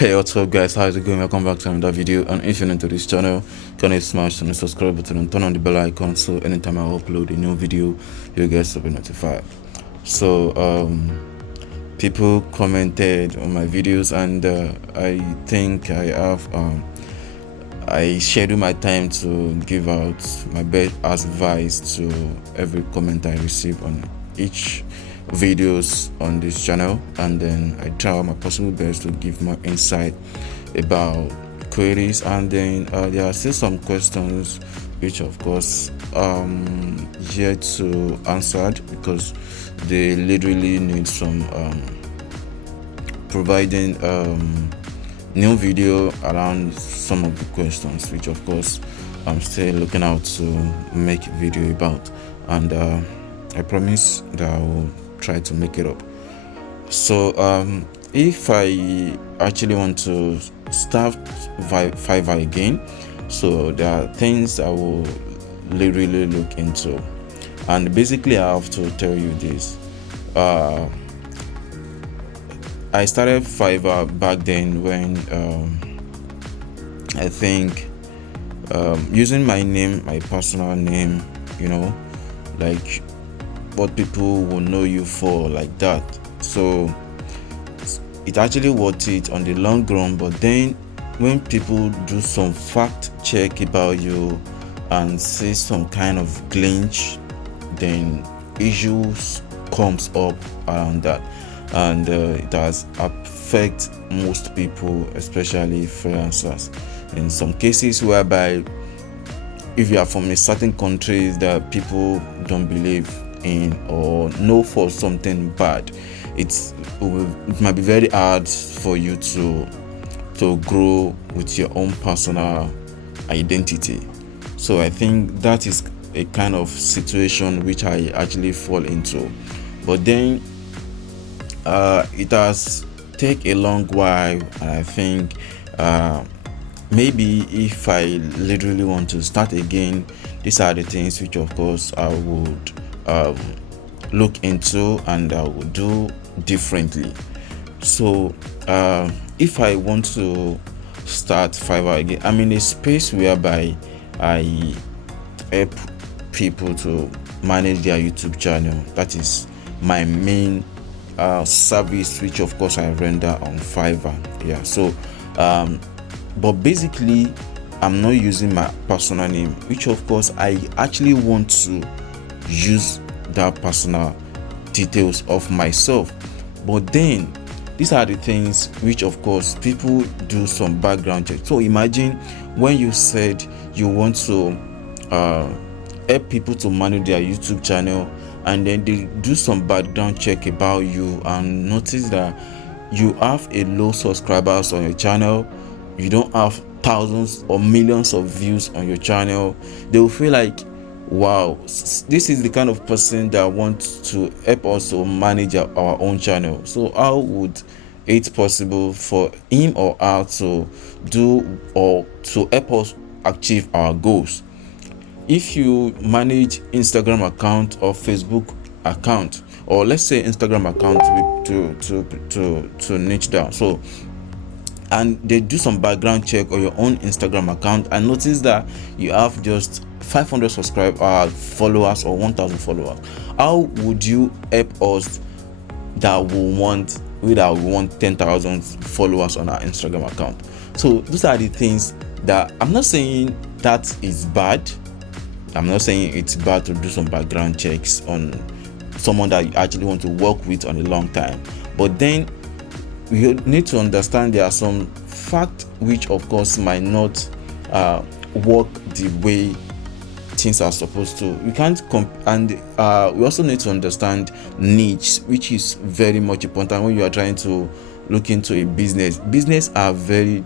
Hey, what's up guys, how's it going? Welcome back to another video, and if you're new to this channel, can you smash on the subscribe button and turn on the bell icon so anytime I upload a new video you guys will be notified. So people commented on my videos, and I think I schedule my time to give out my best advice to every comment I receive on each videos on this channel, and then I try my possible best to give more insight about queries. And then there are still some questions which of course yet to answered, because they literally need some providing new video around some of the questions, which of course I'm still looking out to make a video about, and I promise that I will try to make it up. So if I actually want to start Fiverr again, so there are things I will literally look into, and basically I have to tell you this. I started Fiverr back then when I think using my name, my personal name, like what people will know you for, like that. So it actually worth it on the long run, but then when people do some fact check about you and see some kind of glitch, then issues comes up around that, and it has affect most people, especially freelancers, in some cases whereby if you are from a certain country that people don't believe in or know for something bad, it might be very hard for you to grow with your own personal identity. So I think that is a kind of situation which I actually fall into. But then it has take a long while, and I think maybe if I literally want to start again, these are the things which of course I would look into and I will do differently. So if I want to start Fiverr again, I'm in a space whereby I help people to manage their YouTube channel. That is my main service, which of course I render on Fiverr. Yeah, so but basically I'm not using my personal name, which of course I actually want to use that personal details of myself. But then these are the things which of course people do some background check. So imagine when you said you want to help people to manage their YouTube channel, and then they do some background check about you and notice that you have a low subscribers on your channel, you don't have thousands or millions of views on your channel. They will feel like, wow, this is the kind of person that wants to help us to manage our own channel. So how would it possible for him or her to do or to help us achieve our goals? If you manage Instagram account or Facebook account, or let's say Instagram account to niche down, so and they do some background check on your own Instagram account and notice that you have just 500 followers or 1,000 followers, how would you help us that will want 10,000 followers on our Instagram account? So those are the things that I'm not saying that is bad. I'm not saying it's bad to do some background checks on someone that you actually want to work with on a long time, but then you need to understand there are some facts which of course might not work the way things are supposed to. You can't and we also need to understand niche, which is very much important when you are trying to look into a business are very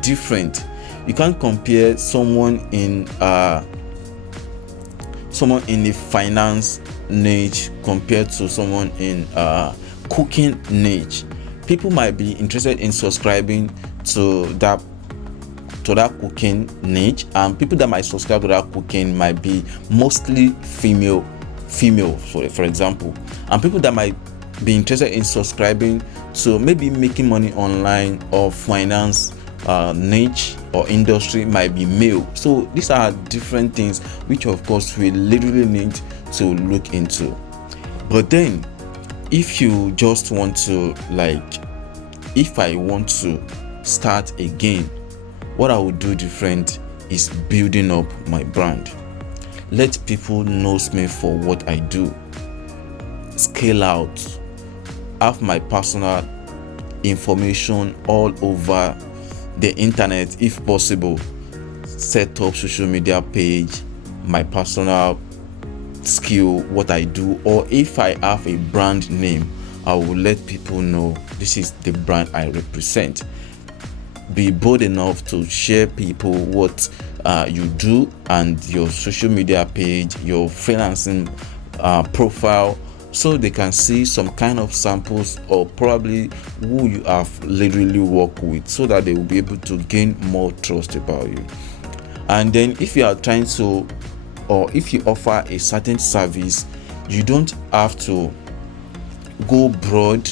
different. You can't compare someone in a finance niche compared to someone in cooking niche. People might be interested in subscribing to that cooking niche, and people that might subscribe to that cooking might be mostly female for example, and people that might be interested in subscribing to maybe making money online or finance niche or industry, might be male. So these are different things which of course we literally need to look into. But then if you just want to, like, if I want to start again, what I would do different is building up my brand. Let people know me for what I do. Scale out. Have my personal information all over the internet if possible. Set up social media page, my personal skill, what I do, or if I have a brand name, I will let people know this is the brand I represent. Be bold enough to share people what you do and your social media page, your freelancing profile, so they can see some kind of samples or probably who you have literally worked with, so that they will be able to gain more trust about you. And then if you are trying to, or if you offer a certain service, you don't have to go broad.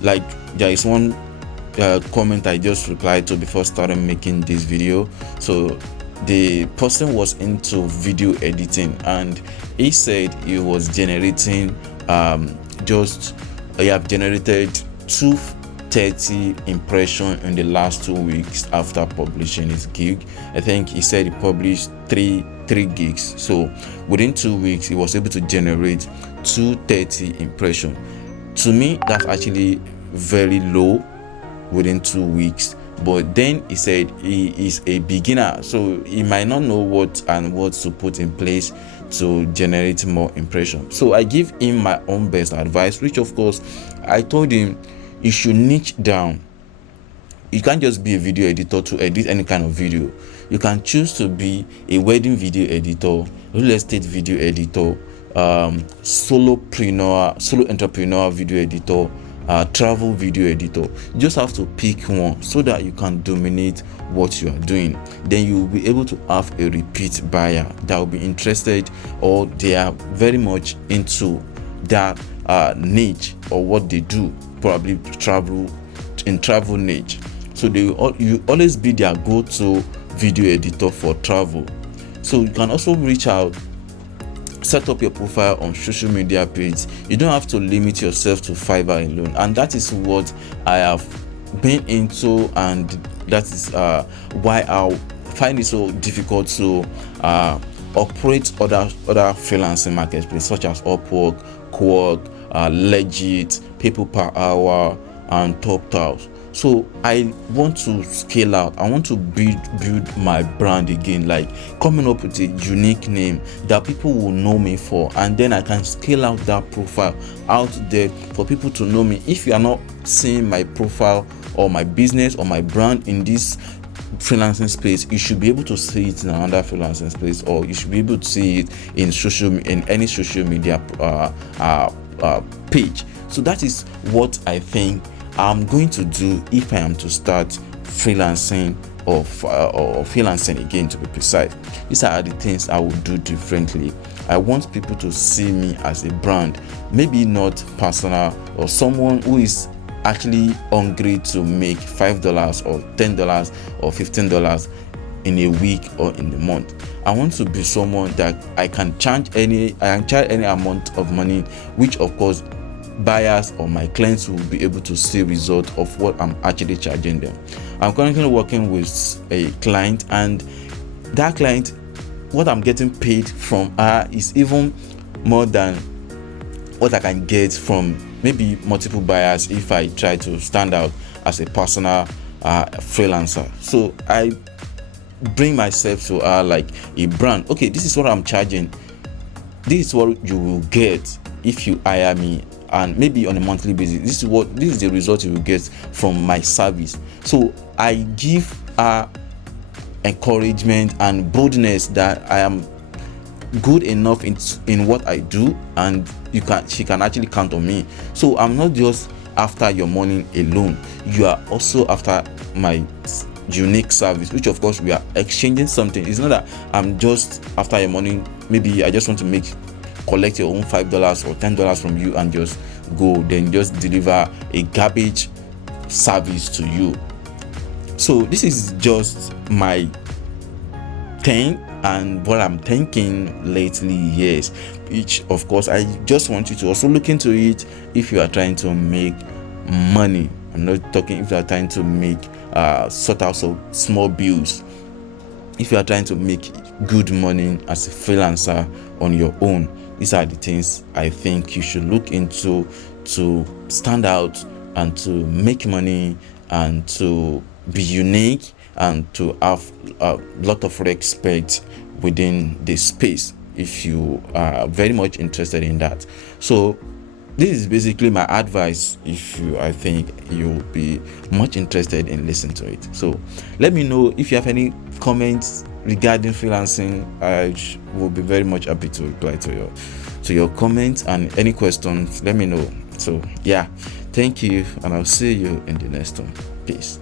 Like, there is one comment I just replied to before starting making this video. So the person was into video editing and he said he was generating he have generated 230 impressions in the last 2 weeks after publishing his gig. I think he said he published three gigs, so within 2 weeks he was able to generate 230 impressions. To me, that's actually very low within 2 weeks. But then he said he is a beginner, so he might not know what to put in place to generate more impressions. So I give him my own best advice, which of course I told him you should niche down. You can't just be a video editor to edit any kind of video. You can choose to be a wedding video editor, real estate video editor, solo entrepreneur video editor, travel video editor. You just have to pick one so that you can dominate what you are doing. Then you will be able to have a repeat buyer that will be interested, or they are very much into that niche or what they do, probably travel niche. So you always be their go-to video editor for travel. So you can also reach out, set up your profile on social media page. You don't have to limit yourself to Fiverr alone, and that is what I have been into, and that is why I find it so difficult to operate other freelancing marketplaces such as Upwork, Quark, Legit, People Per Hour, and Top Tiles. So I want to scale out. I want to build my brand again, like coming up with a unique name that people will know me for, and then I can scale out that profile out there for people to know me. If you are not seeing my profile or my business or my brand in this freelancing space, you should be able to see it in another freelancing space, or you should be able to see it in any social media page. So that is what I think I'm going to do if I am to start freelancing or freelancing again, to be precise. These are the things I will do differently. I want people to see me as a brand, maybe not personal, or someone who is actually hungry to make $5 or $10 or $15 in a week or in a month. I want to be someone that I can charge any amount of money, which of course buyers or my clients will be able to see result of what I'm actually charging them. I'm currently working with a client, and that client, what I'm getting paid from her is even more than what I can get from maybe multiple buyers if I try to stand out as a personal freelancer. So I bring myself to her like a brand. Okay, this is what I'm charging. This is what you will get if you hire me, and maybe on a monthly basis. This is the result you will get from my service. So I give her encouragement and boldness that I am good enough in what I do, and she can actually count on me. So I'm not just after your money alone. You are also after my unique service, which of course we are exchanging something. It's not that I'm just after your money. Maybe I just want to collect your own $5 or $10 from you and just go, then just deliver a garbage service to you. So this is just my thing and what I'm thinking lately. Yes, which of course I just want you to also look into it if you are trying to make money. I'm not talking if you are trying to make sort out some small bills. If you are trying to make good money as a freelancer on your own, these are the things I think you should look into to stand out and to make money and to be unique and to have a lot of respect within the space if you are very much interested in that. So this is basically my advice. If you, I think you'll be much interested in listening to it. So let me know if you have any comments regarding freelancing. I will be very much happy to reply to your comments, and any questions, let me know. So yeah, thank you, and I'll see you in the next one. Peace.